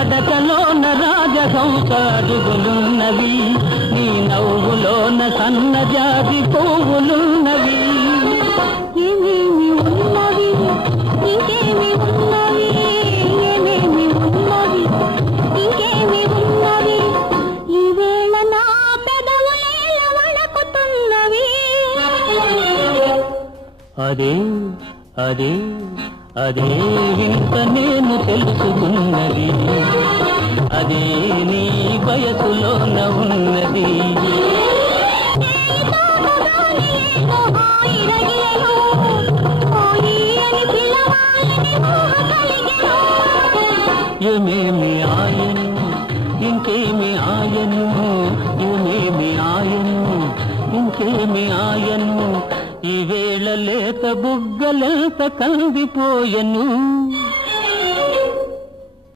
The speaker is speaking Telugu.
నడకలోన రాజహంస అడుగులున్నవి, నీ నవ్వులోన సన్నజాజి పువ్వులున్నవి. ఏమేమి ఉన్నవి ఇంకేమి ఉన్నవి, ఏమేమి ఉన్నవి ఇంకేమి ఉన్నవి, ఈవేళ నా పెదవులేల వణకుతున్నవి. అదే అదే అదే ఇంత నేను తెలుసుకున్నది, అదే నీ వయసులోన ఉన్నది. ఏమేమి ఆయను ఇంకేమి ఆయను, ఏమేమి ఆయను ఇంకేమి ఆయను, ఈవేళ లేత బుగ్గలెంత కందిపోయెను.